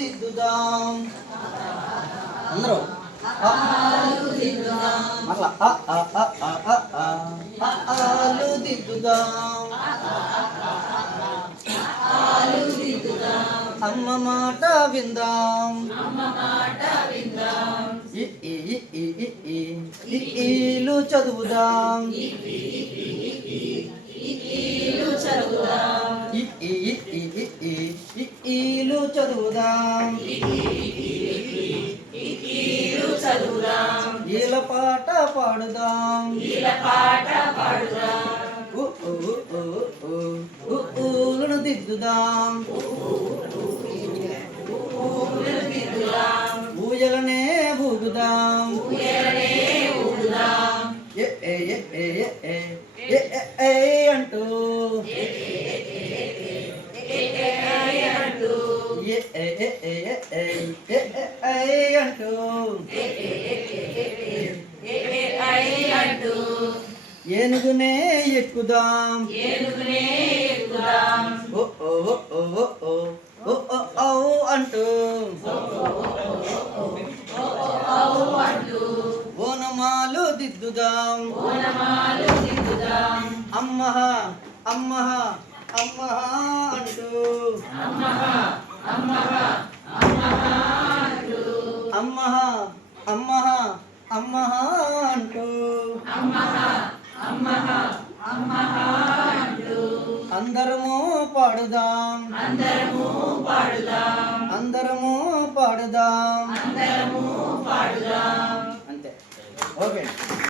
దిద్దుదాం అందరూ మరలా ఆలు దిద్దుదాం అమ్మ మాట విందాం ఈలు చదువుదాం ఈలు చదువుదాం ఈల పాట పాడుదాం ఊలను దిద్దుదాం ఊయలనే ఊగుదాం అంటూ ఏనుగునే ఎక్కుదాం అంటూ ఓనమాలు దిద్దుదాం అమ్మహ అమ్మహ అమ్మహ అంటూ అమ్మహ అమ్మహ అమ్మహ అంటూ అందరము పాడుదాం అందరము పాడుదాం అంతే ఓకే.